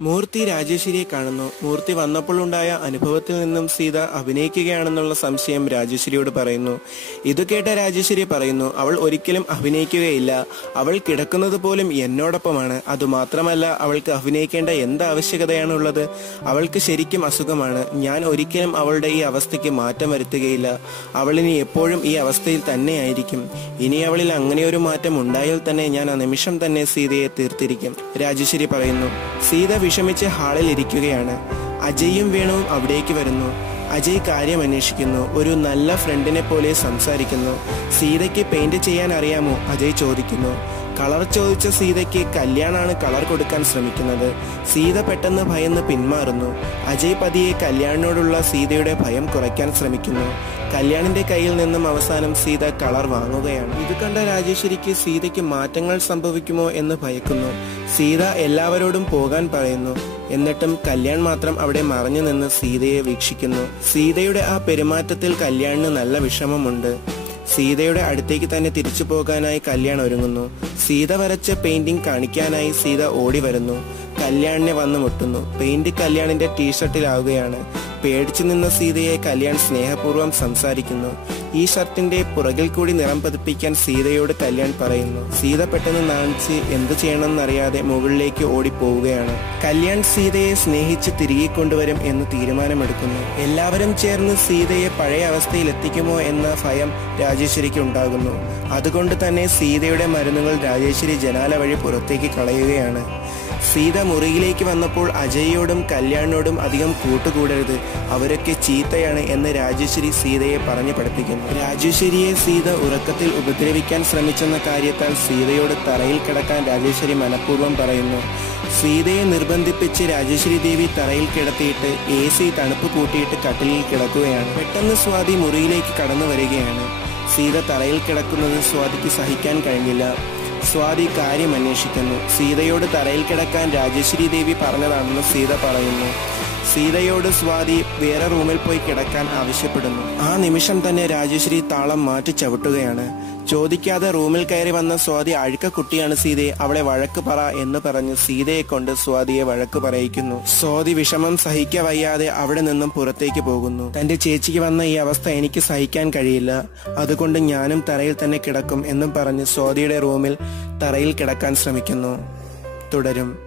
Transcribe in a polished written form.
മൂർത്തി രാജേശ്വരിയെ കാണുന്നു. മൂർത്തി വന്നപ്പോഴുണ്ടായ അനുഭവത്തിൽ നിന്നും സീത അഭിനയിക്കുകയാണെന്നുള്ള സംശയം രാജേശ്വരിയോട് പറയുന്നു. ഇത് കേട്ട രാജേശ്വരി പറയുന്നു, അവൾ ഒരിക്കലും അഭിനയിക്കുകയില്ല. അവൾ കിടക്കുന്നത് പോലും എന്നോടൊപ്പമാണ്. അതുമാത്രമല്ല, അവൾക്ക് അഭിനയിക്കേണ്ട എന്ത് ആവശ്യകതയാണുള്ളത്? അവൾക്ക് ശരിക്കും അസുഖമാണ്. ഞാൻ ഒരിക്കലും അവളുടെ ഈ അവസ്ഥയ്ക്ക് മാറ്റം വരുത്തുകയില്ല. അവളിനി എപ്പോഴും ഈ അവസ്ഥയിൽ തന്നെയായിരിക്കും. ഇനി അവളിൽ അങ്ങനെയൊരു മാറ്റം ഉണ്ടായാൽ തന്നെ ഞാൻ ആ നിമിഷം തന്നെ സീതയെ തീർത്തിരിക്കും. രാജേശ്വരി പറയുന്നു. സീത വിഷമിച്ച് ഹാളിൽ ഇരിക്കുകയാണ്. അജയും വേണുവും അവിടേക്ക് വരുന്നു. അജയ് കാര്യം അന്വേഷിക്കുന്നു. ഒരു നല്ല ഫ്രണ്ടിനെ പോലെ സംസാരിക്കുന്നു. സീതയ്ക്ക് പെയിന്റ് ചെയ്യാൻ അറിയാമോ? അജയ് ചോദിക്കുന്നു. കളർ ചോദിച്ച സീതയ്ക്ക് കല്യാണാണ് കളർ കൊടുക്കാൻ ശ്രമിക്കുന്നത്. സീത പെട്ടെന്ന് ഭയന്ന് പിന്മാറുന്നു. അജയ് പതിയെ കല്യാണിനോടുള്ള സീതയുടെ ഭയം കുറയ്ക്കാൻ ശ്രമിക്കുന്നു. കല്യാണിന്റെ കയ്യിൽ നിന്നും അവസാനം സീത കളർ വാങ്ങുകയാണ്. ഇത് കണ്ട രാജേശ്വരിക്ക് സീതയ്ക്ക് മാറ്റങ്ങൾ സംഭവിക്കുമോ എന്ന് ഭയക്കുന്നു. സീത എല്ലാവരോടും പോകാൻ പറയുന്നു. എന്നിട്ടും കല്യാൺ മാത്രം അവിടെ മറഞ്ഞു നിന്ന് സീതയെ വീക്ഷിക്കുന്നു. സീതയുടെ ആ പെരുമാറ്റത്തിൽ കല്യാണിന് നല്ല വിഷമമുണ്ട്. സീതയുടെ അടുത്തേക്ക് തന്നെ തിരിച്ചു പോകാനായി കല്യാൺ ഒരുങ്ങുന്നു. സീത വരച്ച പെയിന്റിംഗ് കാണിക്കാനായി സീത ഓടി വരുന്നു. കല്യാണിനെ വന്ന് മുട്ടുന്നു. പെയിന്റ് കല്യാണിന്റെ ടീഷർട്ടിലാവുകയാണ്. പേടിച്ചു നിന്ന സീതയെ കല്യാൺ സ്നേഹപൂർവ്വം സംസാരിക്കുന്നു. ഈ ഷർട്ടിന്റെ പുറകിൽ കൂടി നിറം പതിപ്പിക്കാൻ സീതയോട് കല്യാൺ പറയുന്നു. സീത പെട്ടെന്ന് നാണിച്ച് എന്തു ചെയ്യണമെന്നറിയാതെ മുകളിലേക്ക് ഓടിപ്പോവുകയാണ്. കല്യാൺ സീതയെ സ്നേഹിച്ച് തിരികെ കൊണ്ടുവരും എന്ന് തീരുമാനമെടുക്കുന്നു. എല്ലാവരും ചേർന്ന് സീതയെ പഴയ അവസ്ഥയിൽ എത്തിക്കുമോ എന്ന ഭയം രാജേശ്വരിക്ക് ഉണ്ടാകുന്നു. അതുകൊണ്ട് തന്നെ സീതയുടെ മരുന്നുകൾ രാജേശ്വരി ജനാല വഴി പുറത്തേക്ക് കളയുകയാണ്. സീത മുറിയിലേക്ക് വന്നപ്പോൾ അജയോടും കല്യാണിനോടും അധികം കൂട്ടുകൂടരുത്, അവരൊക്കെ ചീത്തയാണ് എന്ന് രാജേശ്വരി സീതയെ പറഞ്ഞു പഠിപ്പിക്കുന്നു. രാജേശ്വരിയെ സീത ഉറക്കത്തിൽ ഉപദ്രവിക്കാൻ ശ്രമിച്ചെന്ന കാര്യത്താൽ സീതയോട് തറയിൽ കിടക്കാൻ രാജേശ്വരി മനഃപൂർവ്വം പറയുന്നു. സീതയെ നിർബന്ധിപ്പിച്ച് രാജേശ്വരി ദേവി തറയിൽ കിടത്തിയിട്ട് AC തണുപ്പ് കൂട്ടിയിട്ട് കട്ടിലിൽ കിടക്കുകയാണ്. പെട്ടെന്ന് സ്വാതി മുറിയിലേക്ക് കടന്നു വരികയാണ്. സീത തറയിൽ കിടക്കുന്നത് സ്വാതിക്ക് സഹിക്കാൻ കഴിഞ്ഞില്ല. സ്വാതി കാര്യം അന്വേഷിക്കുന്നു. സീതയോട് തറയിൽ കിടക്കാൻ രാജേശ്വരി ദേവി പറഞ്ഞതാണെന്ന് സീത പറയുന്നു. സീതയോട് സ്വാതി വേറെ റൂമിൽ പോയി കിടക്കാൻ ആവശ്യപ്പെടുന്നു. ആ നിമിഷം തന്നെ രാജേശ്വരി താളം മാറ്റി ചവിട്ടുകയാണ്. ചോദിക്കാതെ റൂമിൽ കയറി വന്ന സ്വാതി അഴുക്ക കുട്ടിയാണ് സീതയെ, അവളെ വഴക്ക് പറ എന്ന് പറഞ്ഞ് സീതയെ കൊണ്ട് സ്വാതിയെ വഴക്ക് പറയിക്കുന്നു. സ്വാതി വിഷമം സഹിക്ക വയ്യാതെ അവിടെ നിന്നും പുറത്തേക്ക് പോകുന്നു. തന്റെ ചേച്ചിക്ക് വന്ന ഈ അവസ്ഥ എനിക്ക് സഹിക്കാൻ കഴിയില്ല, അതുകൊണ്ട് ഞാനും തറയിൽ തന്നെ കിടക്കും എന്നും പറഞ്ഞ് സ്വാതിയുടെ റൂമിൽ തറയിൽ കിടക്കാൻ ശ്രമിക്കുന്നു. തുടരും.